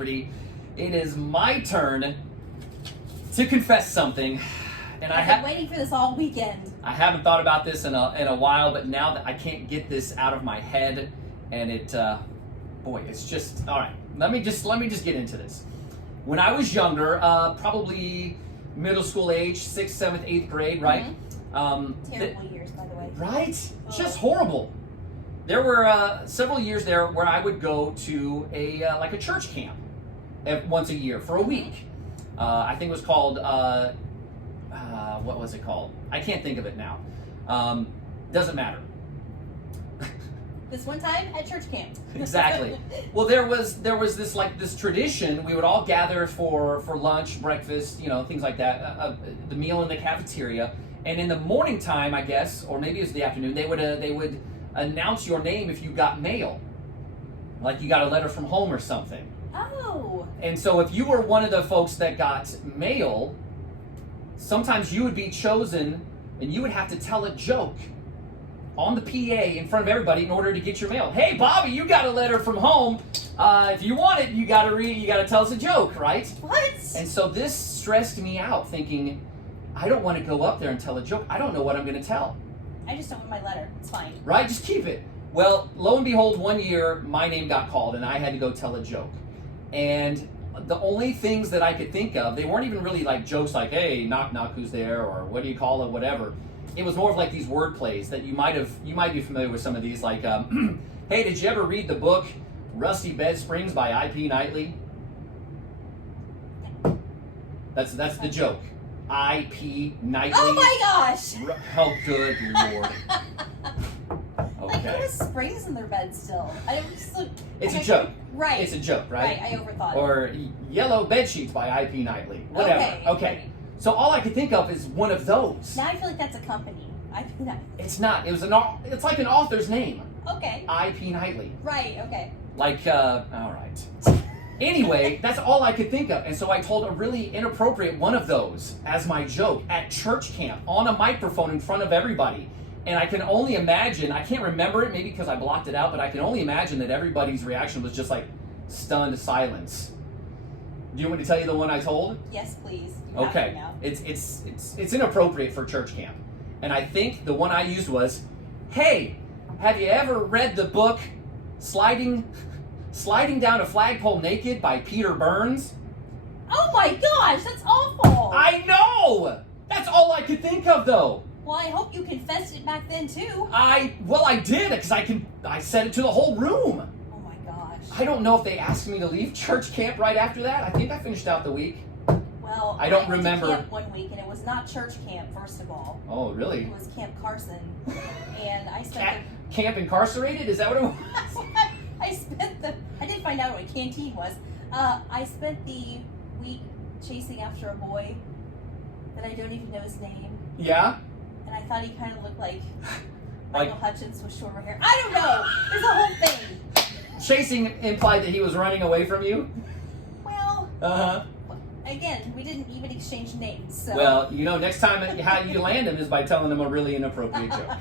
Liberty. It is my turn to confess something. And I've been waiting for this all weekend. I haven't thought about this in a while, but now that I can't get this out of my head, and it, boy, it's just, all right. Let me just get into this. When I was younger, probably middle school age, 6th, 7th, 8th grade, right? Mm-hmm. Terrible years, by the way. Right? Oh. Just horrible. There were several years there where I would go to like a church camp once a year for a week. I think it was called, what was it called? I can't think of it now. Doesn't matter. This one time at church camp. Exactly. Well, there was this tradition. We would all gather for lunch, breakfast, things like that. The meal in the cafeteria, and in the morning time, I guess, or maybe it was the afternoon, they would announce your name if you got mail, like you got a letter from home or something. Oh. And so if you were one of the folks that got mail, sometimes you would be chosen, and you would have to tell a joke on the PA in front of everybody in order to get your mail. Hey, Bobby, you got a letter from home. If you want it, you got to tell us a joke, right? What? And so this stressed me out, thinking, I don't want to go up there and tell a joke. I don't know what I'm going to tell. I just don't want my letter. It's fine. Right? Just keep it. Well, lo and behold, one year, my name got called, and I had to go tell a joke. And the only things that I could think of, they weren't even really like jokes like, hey, knock, knock, who's there? Or what do you call it? Whatever. It was more of like these word plays that you might be familiar with some of these, like, hey, did you ever read the book Rusty Bed Springs by I.P. Knightley? That's the joke. I.P. Knightley. Oh my gosh! Oh, good Lord. Okay. Like, who has springs in their bed still? It's a joke. Right. It's a joke, right? Right, I overthought Or Yellow Bed Sheets by I.P. Knightley. Whatever. Okay. So all I could think of is one of those. Now I feel like that's a company. I.P. Knightley. It's not. It's like an author's name. Okay. I.P. Knightley. Right, okay. Like, all right. Anyway, that's all I could think of. And so I told a really inappropriate one of those as my joke at church camp on a microphone in front of everybody. And I can only imagine, I can't remember it maybe because I blocked it out, but I can only imagine that everybody's reaction was just like stunned silence. Do you want me to tell you the one I told? Yes, please. Okay. It's inappropriate for church camp. And I think the one I used was, hey, have you ever read the book Sliding Down a Flagpole Naked by Peter Burns? Oh my gosh, that's awful. I know! That's all I could think of, though. Well, I hope you confessed it back then, too. I did, because I said it to the whole room. Oh my gosh. I don't know if they asked me to leave church camp right after that. I think I finished out the week. Well, I don't remember. Went to camp one week, and it was not church camp, first of all. Oh, really? It was Camp Carson. And I spent Camp Incarcerated? Is that what it was? I didn't find out what a canteen was. I spent the week chasing after a boy that I don't even know his name. Yeah? And I thought he kind of looked like Michael Hutchins with shorter hair. I don't know. There's a whole thing. Chasing implied that he was running away from you? Well, again, we didn't even exchange names. So. Well, next time how you land him is by telling him a really inappropriate joke.